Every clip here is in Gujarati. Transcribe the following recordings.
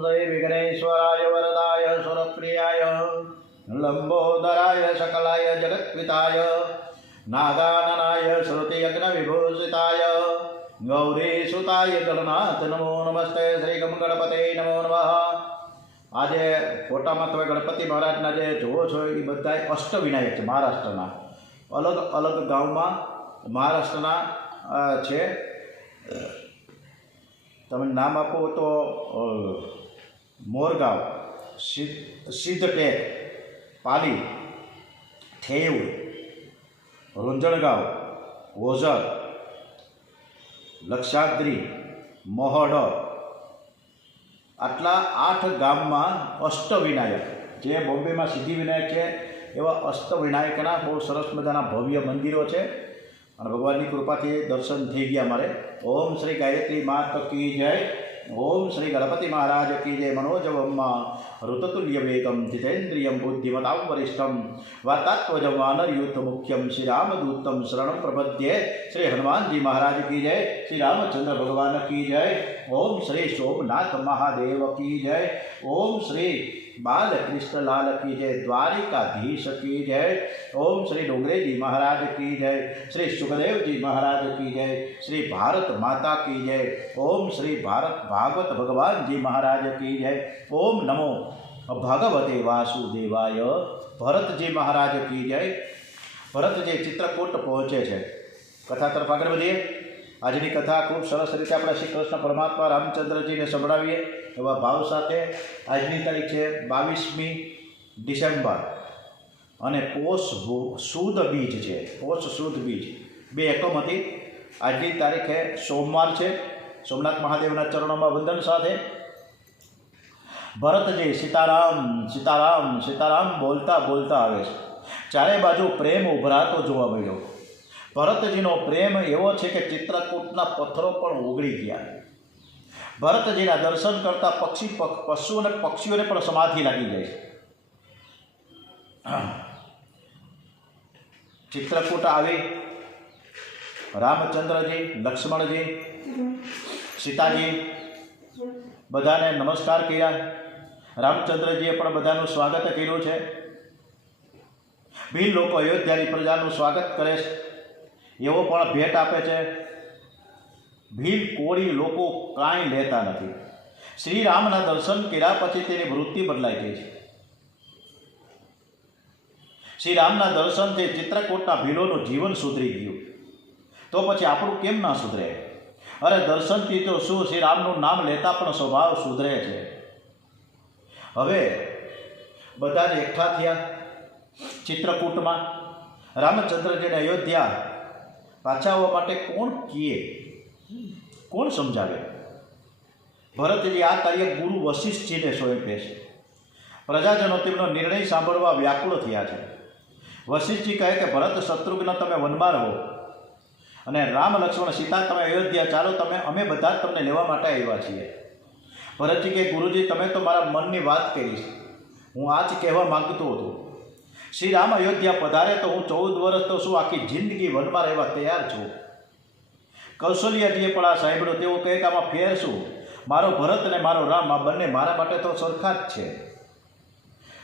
श्री विघ्नेश्वराय वरदाय सुरप्रियाय लंबोदराय सकलाय जगत्पिताय नागाननाय श्रुतियज्ञविभूषिताय गौरीसुताय गणनाथ नमो नमस्ते श्री गणपते नमो नमः। आज फोटाમાં તમે ગણપતિ મહારાજના જે જોવો છો એ બધા અષ્ટવિનાયક છે મહારાષ્ટ્રના અલગ અલગ ગામમાં મહારાષ્ટ્રના છે। તમે નામ આપો તો મોરગાંવ, સિદ્ધટેક, પાલી, થેવ, रुंजणगाव, ओझर, लक्षाद्री, मोहड आटला 8 गामમાં अष्टविनायक जे बॉम्बे में सिद्धिविनायक है एवं अष्टविनायकना बहुत सरस मजाना भव्य मंदिरों है और भगवान की कृपा थी दर्शन थी गया मारे। ओम श्री गायत्री मात की जय, ओम श्री गणपति महाराज की जय। मनोजवम ऋततुल्य वेगम जितेन्द्रियम बुद्धिमतां वरिष्ठम वातात्वजं वानरयूथ मुख्यम श्री रामदूतम शरणं प्रपद्ये। श्री हनुमान जी महाराज की जय, श्री रामचंद्र भगवान की जय। ओम श्री सोमनाथ महादेव की जय, ओम श्री बालकृष्ण लाल की जय, द्वारिकाधीश की जय। ओम श्री डोंगरे जी महाराज की जय, श्री सुखदेव जी महाराज की जय, श्री भारत माता की जय। ओम श्री भारत भागवत भगवान जी महाराज की जय। ओम नमो भगवते वासुदेवाय। भरत जी महाराज की जय। भरत जी चित्रकूट पहुँचे छे। कथा तरफ आगे बढ़ीए। आजनी कथा खूब सरस रीते अपने श्री कृष्ण परमात्मा रामचंद्रजी ने संभळावीए एवा भाव साथे। आजनी तारीख है 22मी डिसेम्बर अने पोष सुद बीज है। पोष सुद बीज 2 एकम हती। आजनी तारीख है सोमवार है। सोमनाथ महादेवना चरणों में वंदन साथे भरतजी सीताराम सीताराम सीताराम बोलता बोलता आवे छे। चारे बाजू प्रेम उभरातो जोवा मळ्यो। भरतजीनो प्रेम एवो छे कि चित्रकूटना पत्थरों पण ओगળી गया। भरतजीना दर्शन करता पशु और पक्षीओं ने पण समाधि लागी जाए। चित्रकूट आवी रामचंद्रजी, लक्ष्मणजी, सीताजी बधाने नमस्कार किया। रामचंद्रजीए पण बधानुं स्वागत कर्युं छे। भील लोको अयोध्यानी प्रजानुं स्वागत करे छे एवो पण भेट आपे छे। भील कोળી लोको कांई लेता नथी। श्री रामना दर्शन कर्या पछी तेनी वृत्ति बदलाई गई छे। श्री रामना दर्शन थी चित्रकूटना भीलोनुं जीवन सुधरी गयुं तो पछी आपणुं केम ना सुधरे। अरे दर्शन थी तो शुं श्री रामनुं नाम लेता पण स्वभाव सुधरे छे। हवे बधा ज एकठा थया चित्रकूटमां। रामचंद्रजीने अयोध्या पाछा आववा माटे कोण कहे, कोण समझावे। भरतजी आ कार्य गुरु वशिष्ठजीने सोंपे छे। प्रजाजनो तेमनो निर्णय सांभळवा व्याकुळ थया छे। वशिष्ठजी कहे कि भरत शत्रुघ्न तमे वનમાં રહો અને राम लक्ष्मण सीता तमे अयोध्या चालो, तमे अमे बधा तमने लेवा माटे आव्या छीए। भरतजी के गुरुजी तमे तो मारा मननी वात करी छे। हूँ आज कहेवा मांगतो हतो श्री राम अयोध्या पधारे तो हूँ 14 वर्ष तो शू आखी जिंदगी वનમાં રહેવા तैयार छूँ। कौशल्याजीए पण आ सांभळ्युं। तेओ कहे कि आमां फेर शुं, मारो भरत ने मारो राम आ बंने मारा माटे तो सरखा ज छे।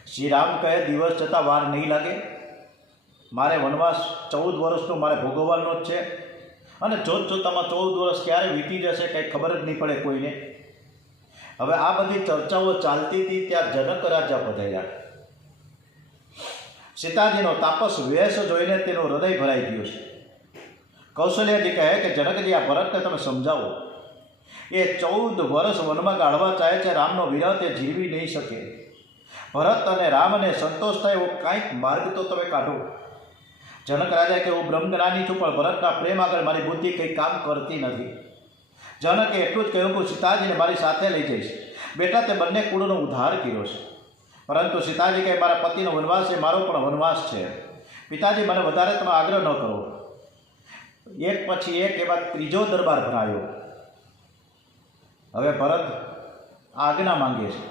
श्री राम कहे दिवस जता वार नहीं लागे। मारे वनवास 14 वर्षनो मारे भोगवવાનો ज छे अने जोत जोतामां 14 वर्ष क्यारे वीती जशे कंई खबर ज नहीं पड़े कोईने। हवे आ बधी चर्चाओ चालती थी त्यां जनक राजा पधार्या। सीताजीनो तापस वेश जोईने तेनुं हृदय भराई गयुं छे। कौशल्याजी कहे कि जनकजी आ भरतने तमे समझावो। ए 14 वर्ष वनमा गाळवा चाहे छे। रामनो विरह ते जीवी नहीं शके। भरत अने रामने संतोष थाय एवो कांईक मार्ग तो तमे काढो। जनक राजा के हूँ ब्रह्मज्ञानी छूँ पण भरतना प्रेम आगळ मारी बुद्धि कंई काम करती नथी। जनके एटલું જ કહ્યું कि सीताजीने मारी साथे लई जईश। बेटा ते बंने कुळनो उद्धार कर्यो छे। परंतु सीताजी कहे मारा पतिनो वनवास है, मारो पण वनवास है। पिताजी मने वधारे तमे आग्रह न करो। एक पछी एक एवा त्रीजो दरबार भरायो। हवे भरत आज्ञा मांगे छे।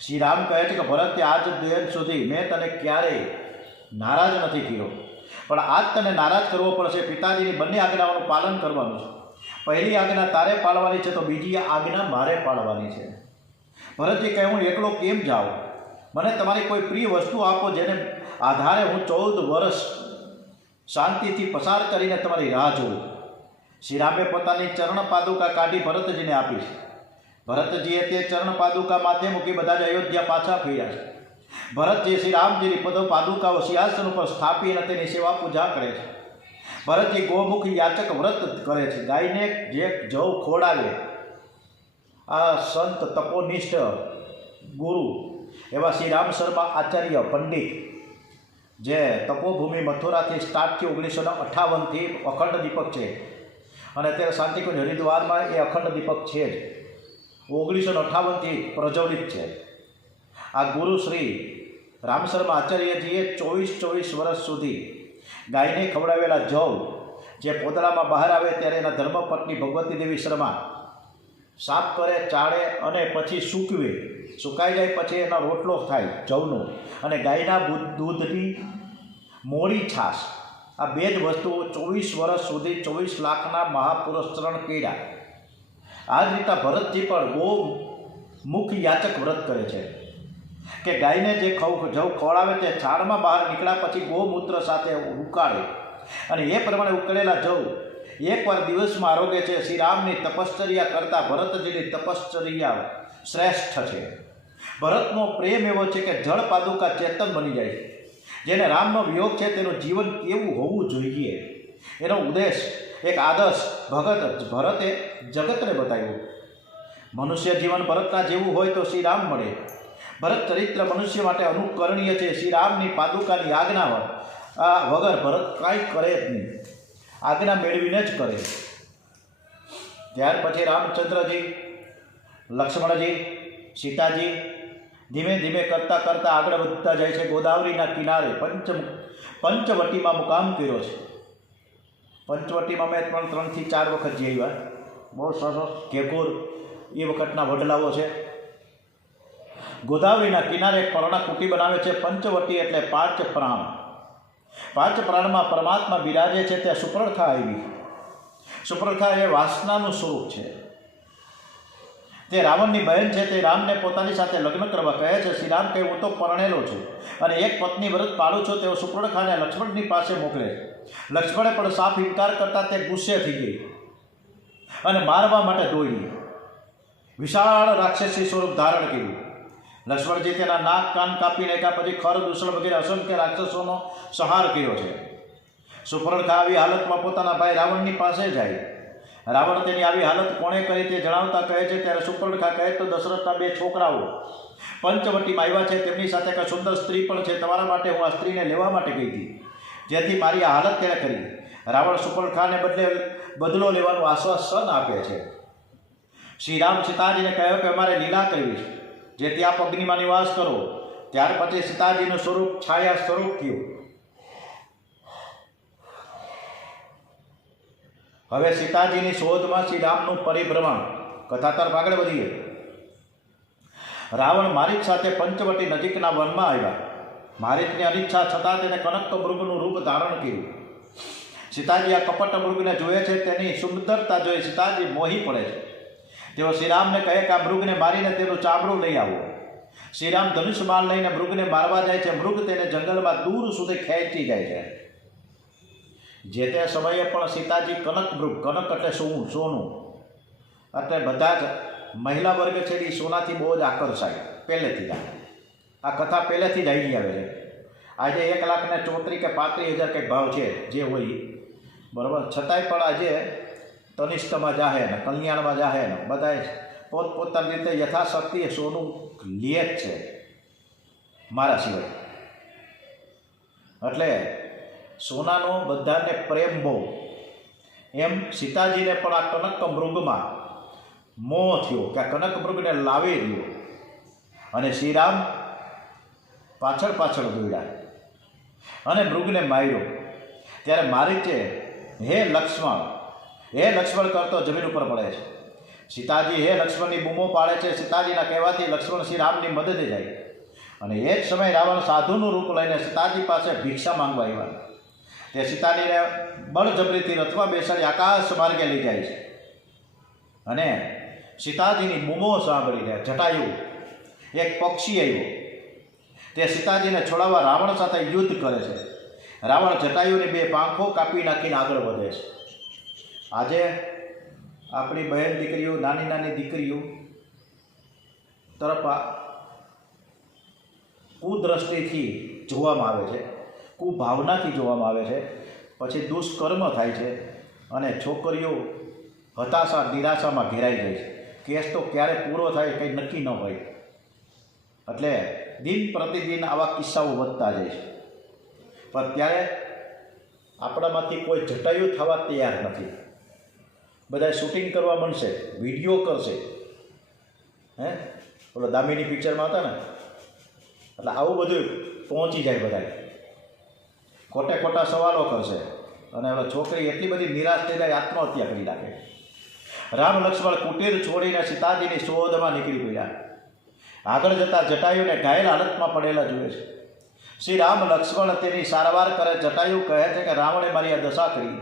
श्री राम कहे छे कि भरत आज दिन सुधी मैं तने क्यारेय नाराज नथी कर्यो, पण आज तने नाराज करवो पड़शे। पिताजीनी बंने आज्ञाओनुं पालन करवानुं छे। पहली आज्ञा तारे पाळवानी छे तो बीजी आज्ञा मारे पाळवानी छे। ભરતજી કહે, હું એકલો કેમ જાઉં? મને તમારી કોઈ પ્રિય વસ્તુ આપો જેને આધારે હું 14 વર્ષ શાંતિથી પસાર કરીને તમારી રાહ જોઉં. શ્રી રામે પોતાની ચરણ પાદુકા કાઢી ભરતજીને આપી છે. ભરતજીએ તે ચરણ પાદુકા માથે મૂકી બધા જ અયોધ્યા પાછા ફર્યા છે. ભરતજી શ્રી રામજીની પદ પાદુકાઓ સિંહાસન ઉપર સ્થાપી અને તેની સેવા પૂજા કરે છે. ભરતજી ગોમુખ યાચક વ્રત કરે છે. ગાયને જે જવ ખોડાવે, આ સંત તપોનિષ્ઠ ગુરુ એવા શ્રી રામ શર્મા આચાર્ય પંડિત, જે તપોભૂમિ મથુરાથી સ્ટાર્ટ થયું 1958થી અખંડ દીપક છે, અને અત્યારે શાંતિકુંજ હરિદ્વારમાં એ અખંડ દીપક છે જ, 1958થી પ્રજ્વલિત છે. આ ગુરુ શ્રી રામ શર્મા આચાર્યજીએ 24 વર્ષ સુધી ગાયને ખવડાવેલા જવ જે પોદળામાં બહાર આવે ત્યારે એના ધર્મપત્ની ભગવતી દેવી શર્મા સાફ કરે, ચાળે અને પછી સૂકવે. સુકાઈ જાય પછી એનો રોટલો થાય જવનો, અને ગાયના દૂધની મોળી છાશ, આ બે જ વસ્તુઓ 24 વર્ષ સુધી 24 લાખના મહાપુરુષ ચરણ કર્યા. આ જ રીતે ભરતજી પણ ગો મુખ યાચક વ્રત કરે છે કે ગાયને જે જવ ખવડાવે તે છાણમાં બહાર નીકળ્યા પછી ગોમૂત્ર સાથે ઉકાળે, અને એ પ્રમાણે ઉકળેલા જવ એકવાર દિવસમાં આરોગે છે. શ્રી રામની તપશ્ચર્યા કરતાં ભરતજીની તપશ્ચર્યા શ્રેષ્ઠ છે. ભરતનો પ્રેમ એવો છે કે જળ પાદુકા ચેતન બની જાય. જેને રામનો વિયોગ છે તેનું જીવન કેવું હોવું જોઈએ, એનો ઉદ્દેશ, એક આદર્શ ભરતે જગતને બતાવ્યો. મનુષ્ય જીવન ભરતના જેવું હોય તો શ્રી રામ મળે. ભરત ચરિત્ર મનુષ્ય માટે અનુકરણીય છે. શ્રી રામની પાદુકાની આજ્ઞા વગર ભરત કાંઈ કરે જ નહીં, આજ્ઞા મેળવીને જ કરે. ત્યાર પછી રામચંદ્રજી, લક્ષ્મણજી, સીતાજી ધીમે ધીમે કરતાં કરતાં આગળ વધતા જાય છે. ગોદાવરીના કિનારે પંચવટીમાં મુકામ કર્યો છે. પંચવટીમાં મેં 3 થી 4 વખત જઈ આવ્યા. બહુ સરસ કેકુર એ વખતના વડલાઓ છે. ગોદાવરીના કિનારે એક પર્ણકુટી બનાવે છે. પંચવટી એટલે 5 પ્રાણ. 5 પ્રાણમાં પરમાત્મા બિરાજે છે. ત્યાં સુપર્ણખા આવી. સુપર્ણખા એ વાસનાનું સ્વરૂપ છે. તે રાવણની બહેન છે. તે રામને પોતાની સાથે લગ્ન કરવા કહે છે. શ્રી રામ કહે, હું તો પરણેલો છું અને એક પત્ની વ્રત પાડું છું. તેઓ સુપર્ણખાને લક્ષ્મણની પાસે મોકલે. લક્ષ્મણે પણ સાફ ઇનકાર કરતાં તે ગુસ્સે થઈ ગઈ અને મારવા માટે દોડી. વિશાળ રાક્ષસી સ્વરૂપ ધારણ કર્યું. લક્ષ્મણજી તેના નાક કાન કાપી નાખ્યા. પછી ખર દૂષણ વગેરે અસંખ્ય રાક્ષસોનો સંહાર કર્યો છે. સુપર્ણખા આવી હાલતમાં પોતાના ભાઈ રાવણની પાસે જાય. રાવણ તેની આવી હાલત કોણે કરી તે જણાવતા કહે છે. ત્યારે સુપર્ણખા કહે, તો દશરથના 2 છોકરાઓ પંચવટીમાં આવ્યા છે. તેમની સાથે એક સુંદર સ્ત્રી પણ છે. તમારા માટે હું આ સ્ત્રીને લેવા માટે ગઈ હતી, જેથી મારી આ હાલત તેણે કરી. રાવણ સુપર્ણખાને બદલો લેવાનું આશ્વાસન આપે છે. શ્રી રામ સીતાજીને કહ્યું કે અમારે લીલા કરવી છે, જેથી આપ અગ્નિમાં નિવાસ કરો. ત્યાર પછી સીતાજીનું સ્વરૂપ છાયા સ્વરૂપ થયું. હવે સીતાજીની શોધમાં શ્રી રામનું પરિભ્રમણ. કથા તરફ આગળ વધીએ. રાવણ મારીચ સાથે પંચવટી નજીકના વનમાં આવ્યા. મારીચની અનિચ્છા છતાં તેને કનક મૃગનું રૂપ ધારણ કર્યું. સીતાજી આ કપટ મૃગને જોયે છે. તેની સુંદરતા જોઈ સીતાજી મોહી પડે છે. તેઓ શ્રીરામને કહે કે આ મૃગને મારીને તેનું ચામડું લઈ આવો. શ્રીરામ ધનુષ બાણ લઈને મૃગને મારવા જાય છે. મૃગ તેને જંગલમાં દૂર સુધી ખેંચી જાય છે. જે તે સમયે પણ સીતાજી કનક મૃગ, કનક એટલે સોનું, એટલે બધા જ મહિલા વર્ગ છે એ સોનાથી બહુ જ આકર્ષાય પહેલેથી જ. આ કથા પહેલેથી જ આવી આવે છે. આજે 1,34,000 કે 35,000 કંઈક ભાવ છે જે હોય, બરાબર. છતાંય પણ આજે તનિષ્ઠમાં જાહે ને કલ્યાણમાં જાહે ને બધાએ પોતપોતાની રીતે યથાશક્તિ સોનું લે જ છે મારા સિવાય. એટલે સોનાનો બધાને પ્રેમ બહુ. એમ સીતાજીને પણ આ કનક મૃગમાં મોહ થયો કે આ કનક મૃગને લાવી રહ્યો, અને શ્રીરામ પાછળ પાછળ દોડ્યા અને મૃગને માર્યો. ત્યારે મારીચે હે લક્ષ્મણ કરતો જમીન ઉપર પડે છે. સીતાજી હે લક્ષ્મણની બૂમો પાડે છે. સીતાજીના કહેવાથી લક્ષ્મણ શ્રી રામની મદદે જાય. અને એ જ સમયે રાવણ સાધુનું રૂપ લઈને સીતાજી પાસે ભિક્ષા માંગવા આવ્યા. તે સીતાજીને બળજબરીથી રથમાં બેસાડી આકાશ માર્ગે લઈ જાય છે અને સીતાજીની બૂમો સાંભળીને જટાયુ એક પક્ષી આવ્યો, તે સીતાજીને છોડાવવા રાવણ સાથે યુદ્ધ કરે છે. રાવણ જટાયુની 2 પાંખો કાપી નાખીને આગળ વધે છે. આજે આપણી બહેન દીકરીઓ, નાની નાની દીકરીઓ તરફ કુદ્રષ્ટિથી જોવામાં આવે છે, કુભાવનાથી જોવામાં આવે છે. પછી દુષ્કર્મ થાય છે અને છોકરીઓ હતાશા નિરાશામાં ઘેરાઈ જાય છે. કેસ તો ક્યારે પૂરો થાય કંઈ નક્કી ન હોય. એટલે દિન પ્રતિદિન આવા કિસ્સાઓ વધતા જાય છે. પણ ત્યારે આપણામાંથી કોઈ જટાયુ થવા તૈયાર નથી. બધા શૂટિંગ કરવા માંડશે, વિડીયો કરશે. ઓલો દામિની પિક્ચરમાં હતા ને, એટલે આવું બધું પહોંચી જાય બધા. ખોટે ખોટા સવાલો કરશે અને હવે છોકરી એટલી બધી નિરાશ થઈ જાય, આત્મહત્યા કરી નાખે. રામ લક્ષ્મણ કુટીર છોડીને સીતાજીની શોધમાં નીકળી પડ્યા. આગળ જતાં જટાયુને ઘાયલ હાલતમાં પડેલા જુએ છે. શ્રી રામ લક્ષ્મણ તેની સારવાર કરે. જટાયુ કહે છે કે રાવણે મારી આ દશા કરી.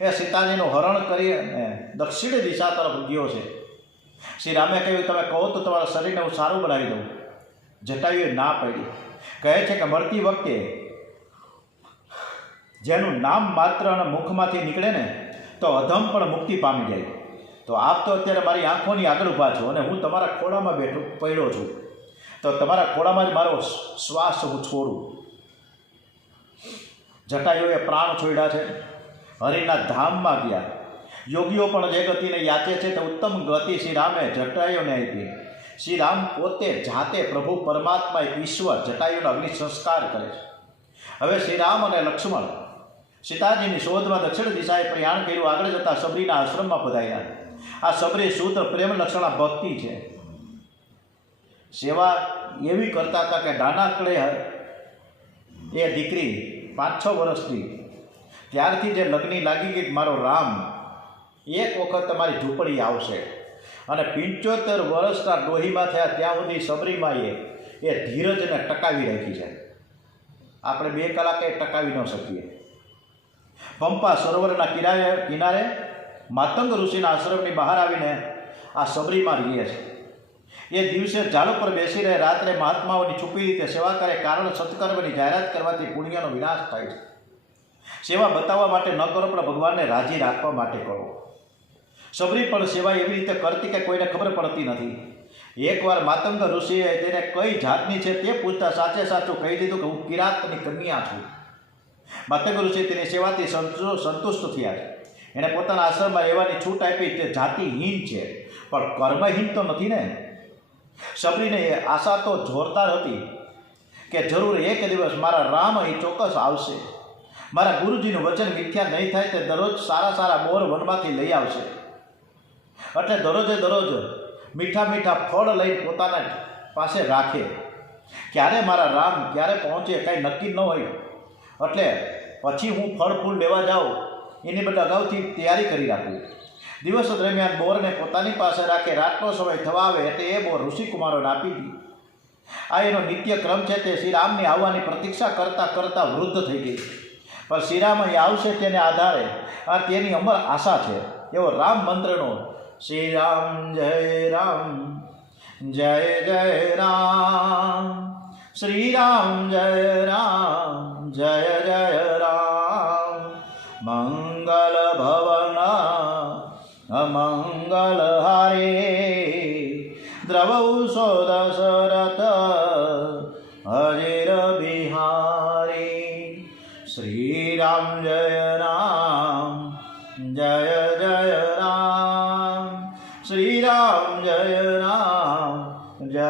એ સીતાજીનું હરણ કરી અને દક્ષિણ દિશા તરફ ગયો છે. શ્રી રામે કહ્યું, તમે કહો તો તમારા શરીરને હું સારું બનાવી દઉં. જટાયુએ ના પાડી. કહે છે કે મળતી વખતે જેનું નામ માત્ર અને મુખમાંથી નીકળે ને તો અધમ પણ મુક્તિ પામી જાય. તો આપ તો અત્યારે મારી આંખોની આગળ ઊભા છો અને હું તમારા ખોળામાં પડ્યો છું, તો તમારા ખોળામાં જ મારો શ્વાસ હું છોડું. જટાયુએ પ્રાણ છોડ્યા છે, હરિના ધામમાં ગયા. યોગીઓ પણ જે ગતિને યાચે છે તે ઉત્તમ ગતિ શ્રી રામે જટાયુને આપી. શ્રી રામ પોતે જાતે પ્રભુ પરમાત્મા એક ઈશ્વર જટાયુનો અગ્નિ સંસ્કાર કરે છે. હવે શ્રી રામ અને લક્ષ્મણ સીતાજીની શોધમાં દક્ષિણ દિશાએ પ્રયાણ કર્યું. આગળ જતાં સબરીના આશ્રમમાં પધાર્યા. આ સબરી શુદ્ધ પ્રેમ લક્ષણા ભક્તિ છે. સેવા એવી કરતા હતા કે નાનકડે એ દીકરી 5-6 વર્ષની ત્યારથી જે લગ્ની લાગી ગઈ, મારો રામ એક વખત તમારી ઝૂંપડી આવશે. અને 75 વર્ષના ડોહીમાં થયા ત્યાં સુધી સબરીમાએ એ ધીરજને ટકાવી રાખી છે. આપણે 2 કલાકે ટકાવી ન શકીએ. પંપા સરોવરના કિનારે માતંગ ઋષિના આશ્રમની બહાર આવીને આ સબરીમાં રહીએ છે. એ દિવસે ઝાડ ઉપર બેસી રહે, રાત્રે મહાત્માઓની છુપી રીતે સેવા કરે. કારણ સત્કર્મની જાહેરાત કરવાથી પુણ્યનો વિનાશ થાય છે. સેવા બતાવવા માટે ન કરો, પણ ભગવાનને રાજી રાખવા માટે કરો. સબરી પણ સેવા એવી રીતે કરતી કે કોઈને ખબર પડતી નથી. એકવાર માતંગ ઋષિએ તેને કઈ જાતની છે તે પૂછતા સાચે સાચું કહી દીધું કે હું કિરાતની કન્યા છું. માતંગ ઋષિ તેની સેવાથી સંતુષ્ટ થયા છે. એણે પોતાના આશ્રમમાં રહેવાની છૂટ આપી. તે જાતિહીન છે પણ કર્મહીન તો નથી ને. સબરીને આશા તો જોરદાર હતી કે જરૂર એક દિવસ મારા રામ અહીં ચોક્કસ આવશે. મારા ગુરુજીનું વચન મિથ્યા નહીં થાય. તે દરરોજ સારા સારા બોર વનમાંથી લઈ આવશે. એટલે દરરોજ મીઠા મીઠા ફળ લઈ પોતાના પાસે રાખે. ક્યારે મારા રામ ક્યારે પહોંચે કાંઈ નક્કી ન હોય. એટલે પછી હું ફળ ફૂલ લેવા જાઉં એની બધી અગાઉથી તૈયારી કરી રાખું. દિવસ દરમિયાન બોરને પોતાની પાસે રાખે. રાતનો સમય થવા આવે એટલે એ બોર ઋષિકુમારોને આપી દી. આ એનો નિત્ય ક્રમ છે. તે શ્રીરામની આવવાની પ્રતીક્ષા કરતાં કરતાં વૃદ્ધ થઈ ગઈ. પણ શ્રીરામ અહીં આવશે તેને આધારે આ તેની અમર આશા છે. એવો રામ મંત્રનો શ્રી રામ જય રામ જય જય રામ, શ્રી રામ જય રામ જય જય રામ, મંગલ ભવન અમંગલ હારે, દ્રવૌ સો દશરથ હરિર બિહારી. શ્રી રામ જય રામ જય જય રામ, શ્રી રામ જય રામ જય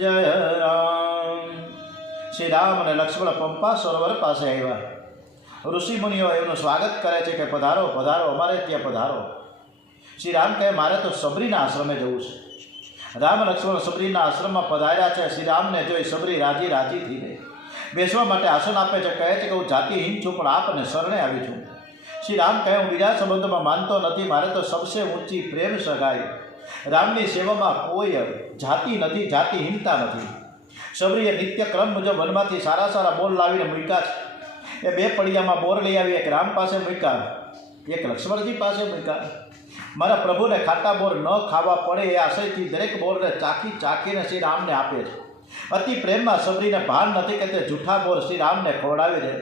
જય રામ. શ્રી રામ અને લક્ષ્મણ પંપા સરોવર પાસે આવ્યા. ઋષિમુનિઓ એમનું સ્વાગત કરે છે કે પધારો પધારો, અમારે ત્યાં પધારો. શ્રી રામ કહે મારે તો સબરીના આશ્રમે જવું છે. રામ લક્ષ્મણ સબરીના આશ્રમમાં પધાર્યા છે. શ્રી રામને જોઈ સબરી રાજી થઈ ગઈ. બેસવા માટે આસન આપે છે. કહે છે કે હું જાતિહીન છું પણ આપને શરણે આવી છું. શ્રી રામ કહે હું બીજા સંબંધમાં માનતો નથી. મારે તો સબસે ઊંચી પ્રેમ સગાઈ. રામની સેવામાં કોઈ જાતિ નથી, જાતિહીનતા નથી. સબરીએ નિત્ય ક્રમ મુજબ વનમાંથી સારા સારા બોર લાવીને મૂક્યા છે. એ 2 પડિયામાં બોર લઈ આવી. એક રામ પાસે મૂક્યા, એક લક્ષ્મણજી પાસે મૂક્યા. મારા પ્રભુને ખાટા બોર ન ખાવા પડે એ આશયથી દરેક બોરને ચાખી ચાખીને શ્રી રામને આપે છે. અતિ પ્રેમમાં સબરીને ભાન નથી કે તે જૂઠા બોર શ્રી રામને ખવડાવી દે.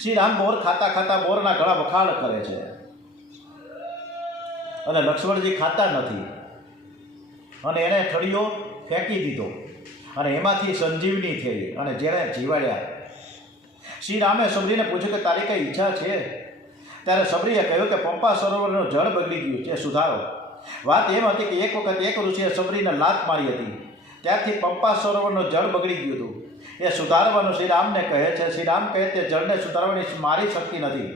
શ્રી રામ બોર ખાતા ખાતા બોરના ગળા વખાણ કરે છે અને લક્ષ્મણજી ખાતા નથી અને એને ઠળિયો ફેંકી દીધો અને એમાંથી સંજીવની થઈ અને જેણે જીવાડ્યા. શ્રી રામે સબરીને પૂછ્યું કે તારી કઈ ઈચ્છા છે? ત્યારે સબરીએ કહ્યું કે પંપા સરોવરનું જળ બગડી ગયું છે, સુધારો. વાત એમ હતી કે એક વખત એક ઋષિએ સબરીને લાત મારી હતી. ત્યારથી પંપા સરોવરનું જળ બગડી ગયું હતું. એ સુધારવાનું શ્રી રામને કહે છે. શ્રી રામ કહે તે જળને સુધારવાની મારી શક્તિ નથી.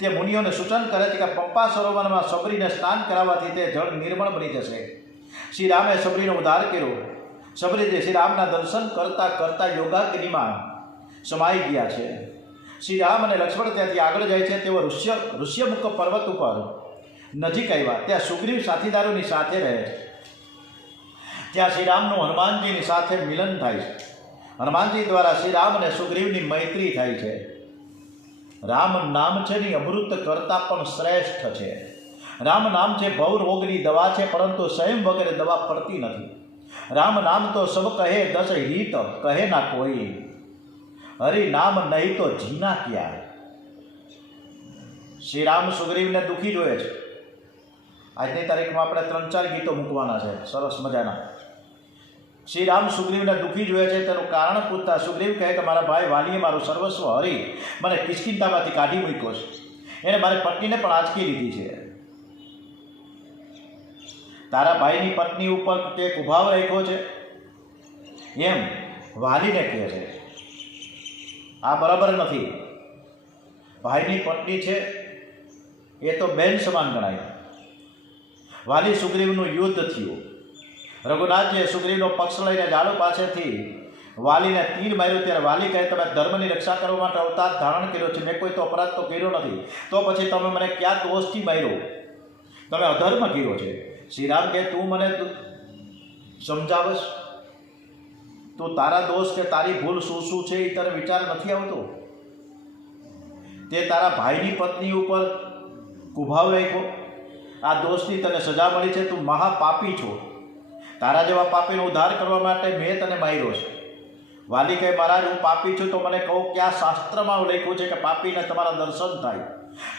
તે મુનિઓને સૂચન કરે છે કે પંપા સરોવરમાં સબરીને સ્નાન કરાવવાથી તે જળ નિર્મળ બની જશે. શ્રી રામે સબરીનો ઉદ્ધાર કર્યો. સબરીજી શ્રી રામના દર્શન કરતા કરતા યોગાગ્નિમાં સમાઈ ગયા છે. શ્રી રામ અને લક્ષ્મણ ત્યાંથી આગળ જાય છે. તેઓ ઋષ્યમુખ પર્વત ઉપર નજીક આવ્યા. ત્યાં સુગ્રીવ સાથીદારોની સાથે રહે છે. ત્યાં શ્રી રામનું હનુમાનજીની સાથે મિલન થાય છે. હનુમાનજી દ્વારા શ્રી રામ અને સુગ્રીવની મૈત્રી થાય છે. રામ નામ છે ની અમૃત કરતાં પણ શ્રેષ્ઠ છે. રામ નામ છે ભવ રોગની દવા છે, પરંતુ સંયમ વગેરે દવા પડતી નથી. રામ નામ તો સબ કહે દસ હિત કહે ના કોઈ, હરિ નામ નહીં તો જીના ક્યાં. શ્રી રામ સુગ્રીવને દુઃખી જોયે છે. આજની તારીખમાં આપણે 3-4 ગીતો મૂકવાના છે સરસ મજાના. શ્રી રામ સુગ્રીવને દુઃખી જોયે છે. તેનું કારણ પૂછતા સુગ્રીવ કહે કે મારા ભાઈ વાલીએ મારું સર્વસ્વ હરી મને કિષ્કિંધામાંથી કાઢી મૂક્યો છે. એને મારી પત્નીને પણ આંચકી લીધી છે. તારા ભાઈની પત્ની ઉપર તે કુભાવ રાખ્યો છે એમ વાલીને કહે છે. આ બરાબર નથી. ભાઈની પત્ની છે એ તો બેન સમાન ગણાય. વાલી સુગ્રીવનું યુદ્ધ થયું. રઘુનાથજીએ સુગ્રીવનો પક્ષ લઈને ઝાડુ પાસેથી વાલીને તીર માર્યું. ત્યારે વાલી કહે તમે ધર્મની રક્ષા કરવા માટે અવતાર ધારણ કર્યો છે. મેં કોઈ તો અપરાધ તો કર્યો નથી. તો પછી તમે મને ક્યાં દોષથી માર્યો? તમે અધર્મ કર્યો છે. શ્રી રામ કહે તું મને સમજાવશ? તું તારા દોષ કે તારી ભૂલ શું શું છે એ તને વિચાર નથી આવતો? તે તારા ભાઈની પત્ની ઉપર કુભાવ રાખ્યો. આ દોષની તને સજા મળી છે. તું મહાપાપી છો. તારા જેવા પાપીનો ઉદ્ધાર કરવા માટે મેં તને માર્યો છે. વાલી કહે મહારાજ હું પાપી છું તો મને કહો ક્યાં શાસ્ત્રમાં લખ્યું છે કે પાપીને તમારા દર્શન થાય?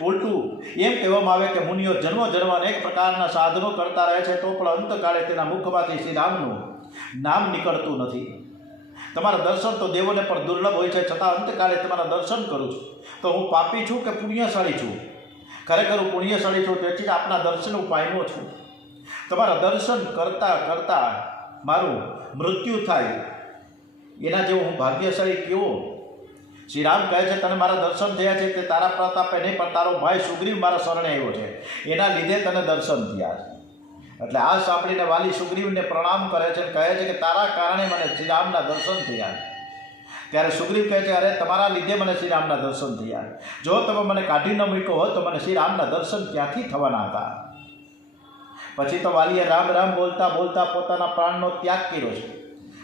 ઉલટું એમ કહેવામાં આવે કે મુનિઓ જન્મ જન્મ અનેક પ્રકારના સાધનો કરતા રહે છે તો પણ અંતકાળે તેના મુખમાંથી શ્રી રામનું નામ નીકળતું નથી. તમારા દર્શન તો દેવોને પણ દુર્લભ હોય છે, છતાં અંતકાળે તમારા દર્શન કરું છું. તો હું પાપી છું કે પુણ્યશાળી છું? ખરેખર હું પુણ્યશાળી છું, તેથી જ આપના દર્શન હું પામ્યો છું. તમારા દર્શન કરતાં કરતાં મારું મૃત્યુ થાય એના જેવો હું ભાગ્યશાળી કેવો? શ્રી રામ કહે છે તને મારા દર્શન થયા છે તે તારા પ્રતાપે નહીં, પણ તારો ભાઈ સુગ્રીવ મારા શરણે આવ્યો છે એના લીધે તને દર્શન થયા છે. એટલે આ સાંભળીને વાલી સુગ્રીવને પ્રણામ કરે છે અને કહે છે કે તારા કારણે મને શ્રી રામના દર્શન થયા. ત્યારે સુગ્રીવ કહે છે અરે તમારા લીધે મને શ્રી રામના દર્શન થયા. જો તમે મને કાઢી ન મૂક્યો હોત તો મને શ્રી રામના દર્શન ક્યાંથી થવાના હતા? પછી તો વાલીએ રામ રામ બોલતા બોલતા પોતાના પ્રાણનો ત્યાગ કર્યો છે.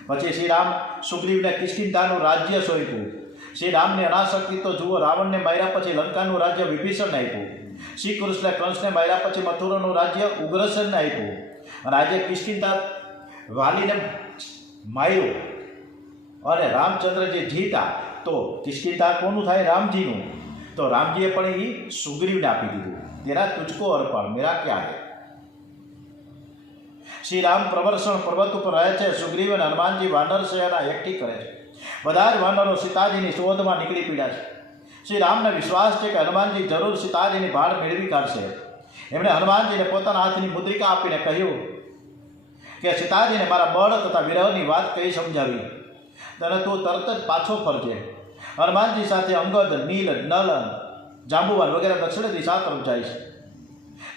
પછી શ્રી રામ સુગ્રીવને કિષ્કિંધાનું રાજ્ય સોંપ્યું. શ્રી રામને અનાસક્તિ તો જુઓ, રાવણને માર્યા પછી લંકાનું રાજ્ય વિભીષણને આપ્યું. શ્રી કૃષ્ણે કંસને માર્યા પછી મથુરાનું રાજ્ય ઉગ્રસેનને આપ્યું. અને આજે કિષ્કિંધા વાલીને માર્યો અને રામચંદ્રજી જીતા તો કિષ્કિંધા કોનું થાય? રામજીનું. તો રામજીએ પણ એ સુગ્રીવને આપી દીધું. તેરા તુજકો અર્પણ મેરા ક્યાં હે. શ્રી રામ પ્રવર્ષણ પર્વત ઉપર રહે છે. સુગ્રીવ અને હનુમાનજી વાનર સેના એકઠી કરે છે. બધા જ વાનરો સીતાજીની શોધમાં નીકળી પડ્યા છે. શ્રી રામને વિશ્વાસ છે કે હનુમાનજી જરૂર સીતાજીની ભાળ મેળવી કાઢશે. એમણે હનુમાનજીને પોતાના હાથની મુદ્રિકા આપીને કહ્યું કે સીતાજીને મારા બળ તથા વિરહની વાત કહી સમજાવી તને તું તરત જ પાછો ફરજે. હનુમાનજી સાથે અંગદ, નીલ, નલ, જાંબુવાન વગેરે દક્ષિણ દિશા તરફ જાય છે.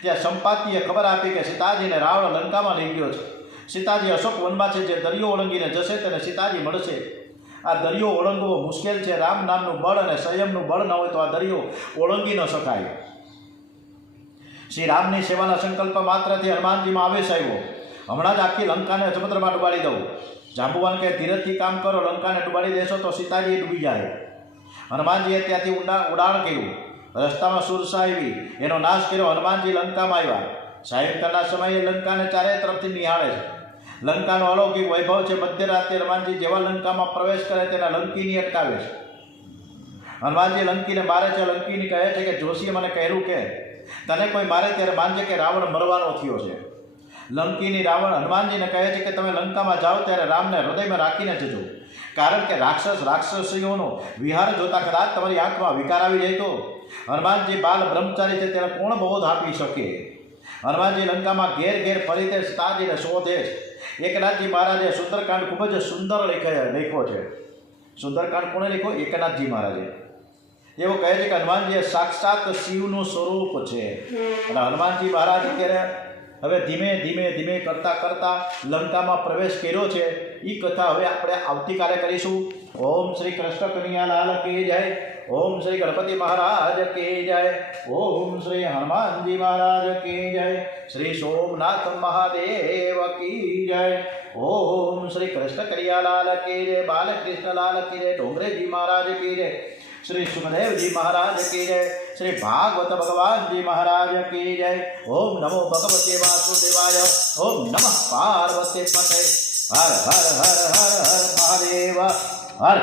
ત્યાં સંપાતિએ ખબર આપી કે સીતાજીને રાવણ લંકામાં લઈ ગયો છે. સીતાજી અશોક વનમાં છે. જે દરિયો ઓળંગીને જશે તેને સીતાજી મળશે. આ દરિયો ઓળંગવો મુશ્કેલ છે. રામ નામનું બળ અને સંયમનું બળ ન હોય તો આ દરિયો ઓળંગી ન શકાય. શ્રી રામની સેવાના સંકલ્પ માત્રથી હનુમાનજીમાં આવેશ આવ્યો. હમણાં જ આખી લંકાને સમુદ્રમાં ડુબાડી દઉં. જાંબુવાન કહે ધીરજથી કામ કરો, લંકાને ડુબાડી દેશો તો સીતાજી ડૂબી જાય. હનુમાનજીએ ત્યાંથી ઉડાણ કર્યું. રસ્તામાં સુરસા આવી, એનો નાશ કર્યો. હનુમાનજી લંકામાં આવ્યા. સાયંકાળના સમયે લંકાને ચારે તરફથી નિહાળે છે. લંકાનો અલૌકિક વૈભવ છે. મધ્યરાત્રે હનુમાનજી જેવા લંકામાં પ્રવેશ કરે તેના લંકીની અટકાવે છે. હનુમાનજી લંકીને મારે છે. લંકીની કહે છે કે જોશીએ મને કહેલું કે તને કોઈ મારે ત્યારે માનજે કે રાવણ મરવાનો થયો છે. લંકીની રાવણ હનુમાનજીને કહે છે કે તમે લંકામાં જાઓ ત્યારે રામને હૃદયમાં રાખીને જજો, કારણ કે રાક્ષસીઓનો વિહાર જોતા કદાચ તમારી આંખમાં વિકાર આવી જાય તો હનુમાનજી બાલ બ્રહ્મચારી છે, તેને કોણ બોધ આપી શકે? હનુમાનજી લંકામાં ઘેર ઘેર ફરી તે સીતાજીને શોધે છે. એકનાથજી મહારાજે સુંદરકાંડ ખૂબ જ સુંદર લખ્યો છે. સુંદરકાંડ કોણે લખ્યો? એકનાથજી મહારાજે. એવું કહે છે કે હનુમાનજી એ સાક્ષાત શિવનું સ્વરૂપ છે. અને હનુમાનજી મહારાજ અત્યારે હવે ધીમે ધીમે ધીમે કરતાં કરતાં લંકામાં પ્રવેશ કર્યો છે. એ કથા હવે આપણે આવતીકાલે કરીશું. ઓમ શ્રી કૃષ્ણ કનૈયાલાલ કી જય. ઓમ શ્રી ગણપતિ મહારાજ કી જય. ઓમ શ્રી હનુમાનજી મહારાજ કી જય. શ્રી સોમનાથ મહાદેવ કી જય. ઓમ શ્રી કૃષ્ણ કનૈયાલાલ કી જય. બાલકૃષ્ણલાલ કી જય. ડોંગરેજી મહારાજ કી જય. श्री सुखदेवजी महाराज की जय. श्री भागवत भगवान जी महाराज की जय. ओम नमो भगवते वासुदेवाय. ओम नमः पार्वती पते. हर हर हर हर हर महादेव हर.